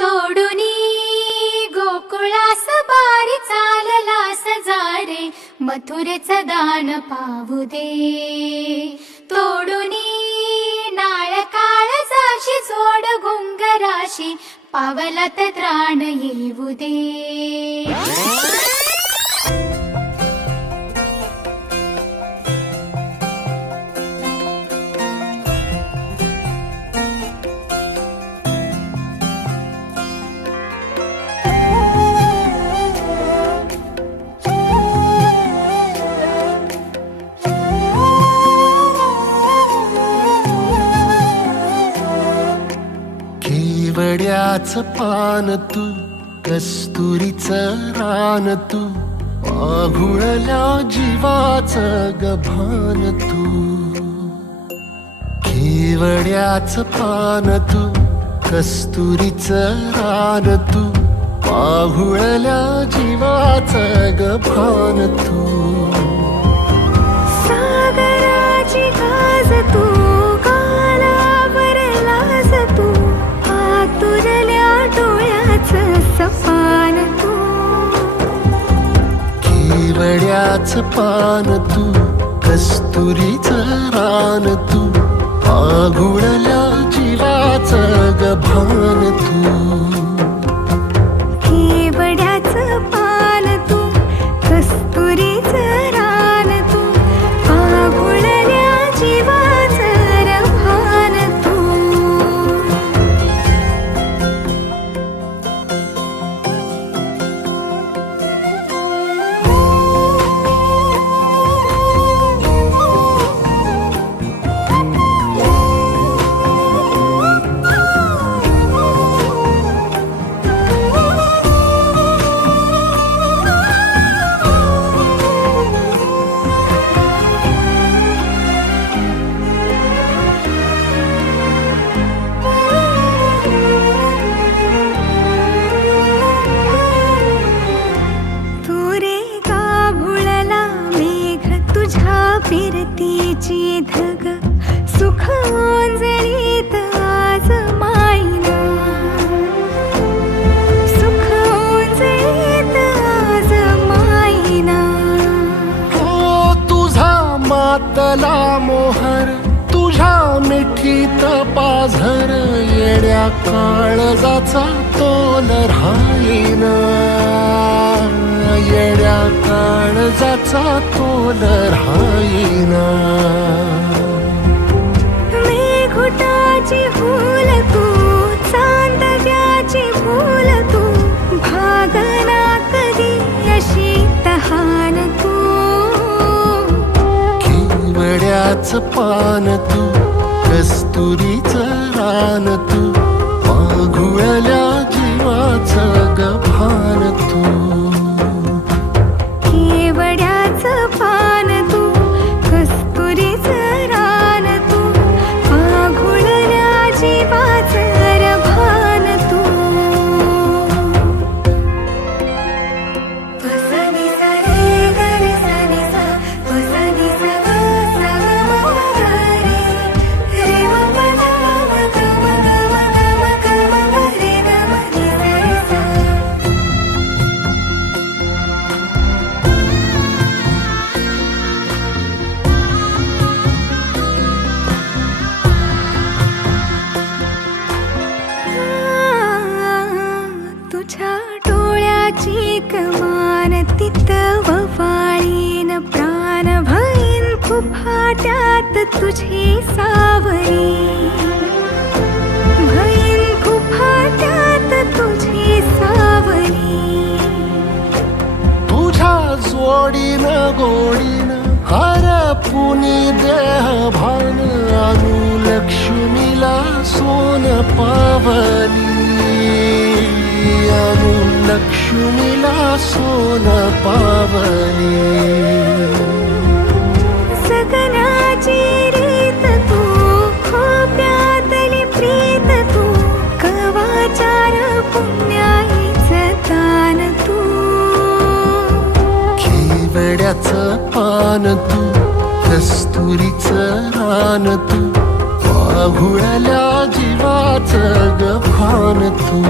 सोडूनी गोकुळास बारी चाललास जारे, मथुरेचं दान पावू दे. तोडूनी नाळ काळजाशी जोड घुंगराशी, पावलात त्राण येऊ दे. केवड्याचं पान तू, कस्तुरीचं रान तू, आघुळल्या जीवाचं गभान तू. केवड्याचं पान तू, कस्तुरीचं रान तू, आघुळल्या जीवाचं गभान तू. सागराची गाज तू, गालावरलास तू, आतुरल्या डोळ्याचं सपान तू. केवड्याचं पान तू, कस्तुरीचं रान तू, आघुळल्या जीवाचं गभान तू. केवड्याचं पान तू, कस्तुरीचं रान तू, आघुळल्या जीवाचं रभान तू. फिरतीची धग सुख ओंजळीत आज मायना, सुख ओंजळीत आज मायना. हो तुझा मातला मोहर, तुझ्या मिठीत पाझर, येड्या काळजाचा तोल राहीना, येड्या काळजाचा तोल राहीना. मेघुटाची फूल तू, चांदव्याची फूल तू, भागना कधी अशी तहान तू. केवड्याचं पान तू, कस्तुरीचं रान तू, आघुळल्या जीवाचं गभान तू. केवड्याचं पान तू, कस्तुरीचं रान तू, आघुळल्या जीवाचं रभान तू. सा नि सा रे ग रे सा नि सा, सा नि सा ग सा ग म ग रे, रे म प ध म ग म ग म ग म ग म ग रे ग म नि सा रे सा. तुझ्या डोळ्याची कमान तिथं ववाळीन, प्राण भईन फुफाट्यात तुझी सावरी, भईन फुफाट्यात तुझी सावरी. तुझ्या जोडीनं गोडीनं हरपुनी देह भान, अनुलक्ष्मीला सोन पावली, अनुलक्ष्मीला सोन पावली. सगनाची रीत तू, खोप्यातली प्रीत तू, कवाचार पुण्याईचं दान तू. केवड्याचं पान तू, कस्तुरीचं रान तू, आघुळल्या जीवाचं गभान तू.